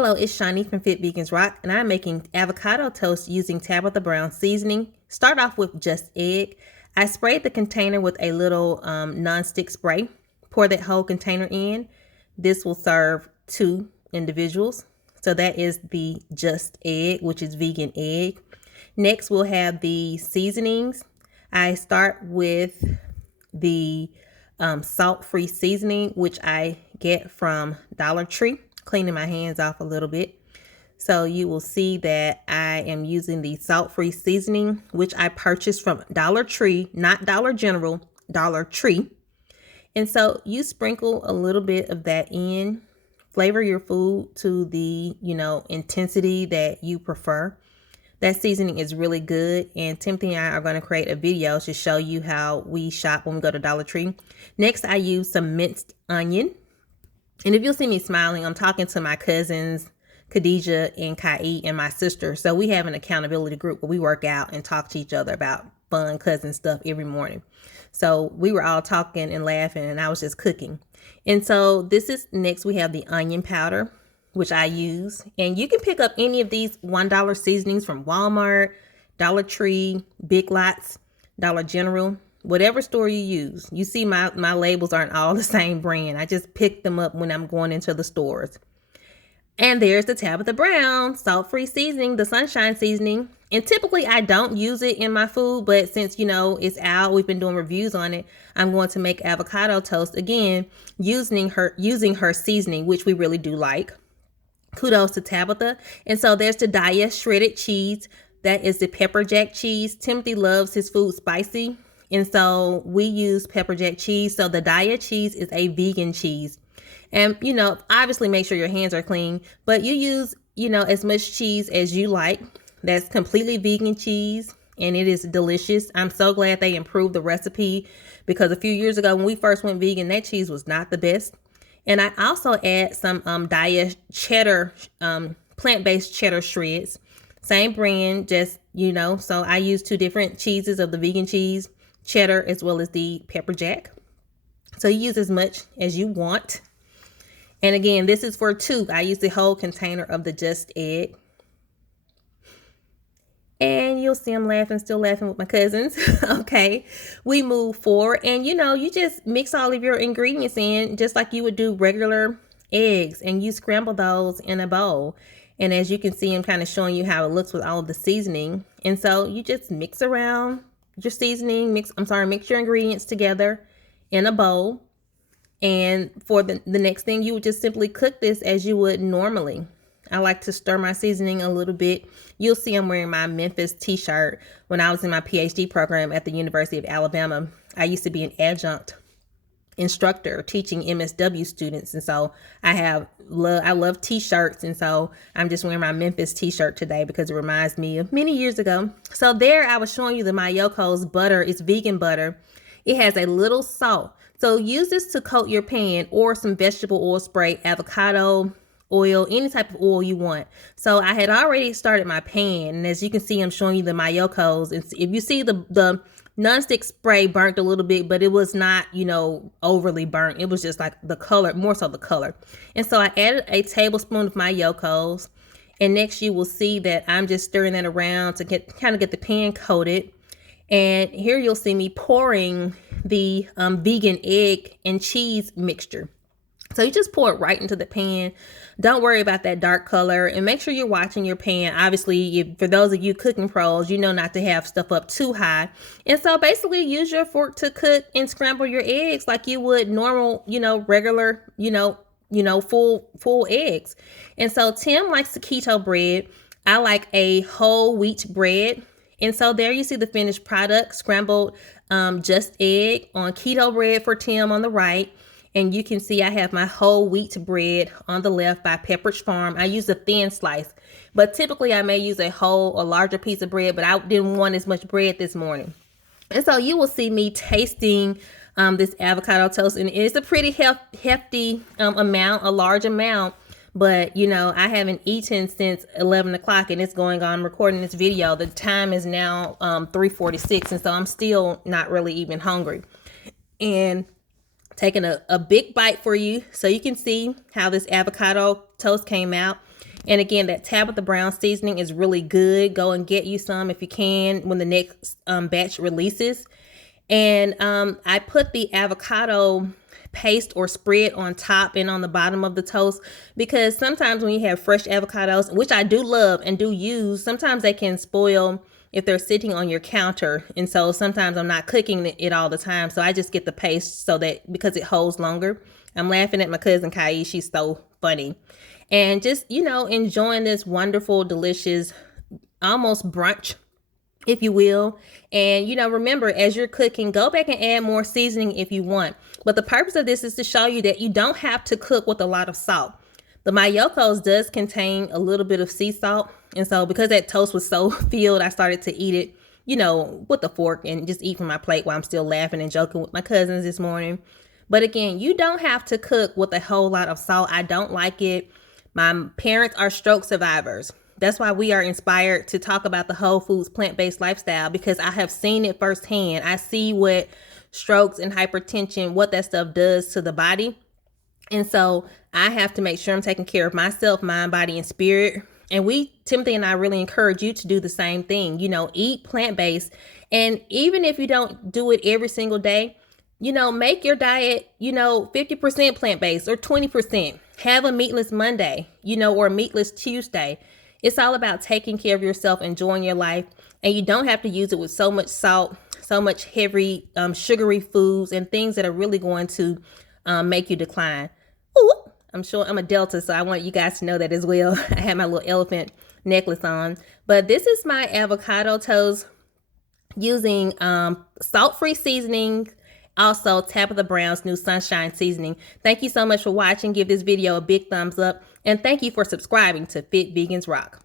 Hello, it's Shani from Fit Vegans Rock, and I'm making avocado toast using Tabitha Browns Seasoning. Start off with just egg. I sprayed the container with a little non-stick spray. Pour that whole container in. This will serve 2 individuals. So that is the just egg, which is vegan egg. Next, we'll have the seasonings. I start with the salt-free seasoning, which I get from Dollar Tree. Cleaning my hands off a little bit. So you will see that I am using the salt-free seasoning, which I purchased from Dollar Tree, not Dollar General, Dollar Tree. And so you sprinkle a little bit of that in, flavor your food to the, intensity that you prefer. That seasoning is really good. And Timothy and I are going to create a video to show you how we shop when we go to Dollar Tree. Next, I use some minced onion. And if you'll see me smiling, I'm talking to my cousins, Khadijah and Kai and my sister. So we have an accountability group where we work out and talk to each other about fun cousin stuff every morning. So we were all talking and laughing and I was just cooking. And so this is next we have the onion powder, which I use. And you can pick up any of these $1 seasonings from Walmart, Dollar Tree, Big Lots, Dollar General. Whatever store you use, you see my labels aren't all the same brand. I just pick them up when I'm going into the stores. And there's the Tabitha Brown salt-free seasoning, the Sunshine Seasoning. And typically I don't use it in my food, but since, it's out, we've been doing reviews on it, I'm going to make avocado toast again using her seasoning, which we really do like. Kudos to Tabitha. And so there's the Daiya shredded cheese. That is the pepper jack cheese. Timothy loves his food spicy. And so we use pepper jack cheese. So the Daiya cheese is a vegan cheese. And, obviously make sure your hands are clean, but you use, as much cheese as you like. That's completely vegan cheese and it is delicious. I'm so glad they improved the recipe because a few years ago when we first went vegan, that cheese was not the best. And I also add some Daiya cheddar, plant-based cheddar shreds. Same brand, just, so I use 2 different cheeses of the vegan cheese. Cheddar as well as the pepper jack. So you use as much as you want. And again, this is for 2. I use the whole container of the just egg. And you'll see I'm still laughing with my cousins. Okay, we move forward and you just mix all of your ingredients in just like you would do regular eggs and you scramble those in a bowl. And as you can see, I'm kind of showing you how it looks with all of the seasoning. And so you just mix around your seasoning, mix your ingredients together in a bowl. And for the next thing, you would just simply cook this as you would normally. I like to stir my seasoning a little bit. You'll see I'm wearing my Memphis t-shirt. When I was in my PhD program at the University of Alabama, I used to be an adjunct instructor teaching MSW students. And so I love t-shirts. And so I'm just wearing my Memphis t-shirt today because it reminds me of many years ago. So there I was showing you the Mayoko's butter. It's vegan butter. It has a little salt. So use this to coat your pan or some vegetable oil spray, avocado oil, any type of oil you want. So I had already started my pan. And as you can see, I'm showing you the Mayoko's. And if you see the non-stick spray burnt a little bit, but it was not, overly burnt. It was just like the color, more so the color. And so I added a tablespoon of Mayoko's. And next you will see that I'm just stirring that around to get the pan coated. And here you'll see me pouring the vegan egg and cheese mixture. So you just pour it right into the pan. Don't worry about that dark color and make sure you're watching your pan. Obviously, for those of you cooking pros, not to have stuff up too high. And so basically use your fork to cook and scramble your eggs like you would normal, regular, full eggs. And so Tim likes the keto bread. I like a whole wheat bread. And so there you see the finished product, scrambled just egg on keto bread for Tim on the right. And you can see I have my whole wheat bread on the left by Pepperridge Farm. I use a thin slice, but typically I may use a larger piece of bread, but I didn't want as much bread this morning. And so you will see me tasting this avocado toast, and it's a pretty hefty amount, a large amount. But, I haven't eaten since 11 o'clock and it's going on recording this video. The time is now 3:46. And so I'm still not really even hungry. And taking a big bite for you so you can see how this avocado toast came out. And again, that Tabitha Browns seasoning is really good. Go and get you some if you can when the next batch releases. And I put the avocado paste or spread on top and on the bottom of the toast, because sometimes when you have fresh avocados, which I do love and do use, sometimes they can spoil if they're sitting on your counter. And so sometimes I'm not cooking it all the time. So I just get the paste so that, because it holds longer. I'm laughing at my cousin Kai. She's so funny. And just, enjoying this wonderful, delicious, almost brunch, if you will. And, remember, as you're cooking, go back and add more seasoning if you want. But the purpose of this is to show you that you don't have to cook with a lot of salt. The Mayokos does contain a little bit of sea salt. And so because that toast was so filled, I started to eat it, with a fork and just eat from my plate while I'm still laughing and joking with my cousins this morning. But again, you don't have to cook with a whole lot of salt. I don't like it. My parents are stroke survivors. That's why we are inspired to talk about the whole foods plant-based lifestyle, because I have seen it firsthand. I see what strokes and hypertension, what that stuff does to the body. And so I have to make sure I'm taking care of myself, mind, body, and spirit. And Timothy and I really encourage you to do the same thing. Eat plant-based. And even if you don't do it every single day, make your diet, 50% plant-based or 20%. Have a meatless Monday, or a meatless Tuesday. It's all about taking care of yourself, enjoying your life. And you don't have to use it with so much salt, so much heavy, sugary foods and things that are really going to make you decline. Ooh, I'm sure I'm a Delta, so I want you guys to know that as well. I had my little elephant necklace on. But this is my avocado toast using salt-free seasoning. Also, Tabitha Brown's new Sunshine Seasoning. Thank you so much for watching. Give this video a big thumbs up. And thank you for subscribing to Fit Vegans Rock.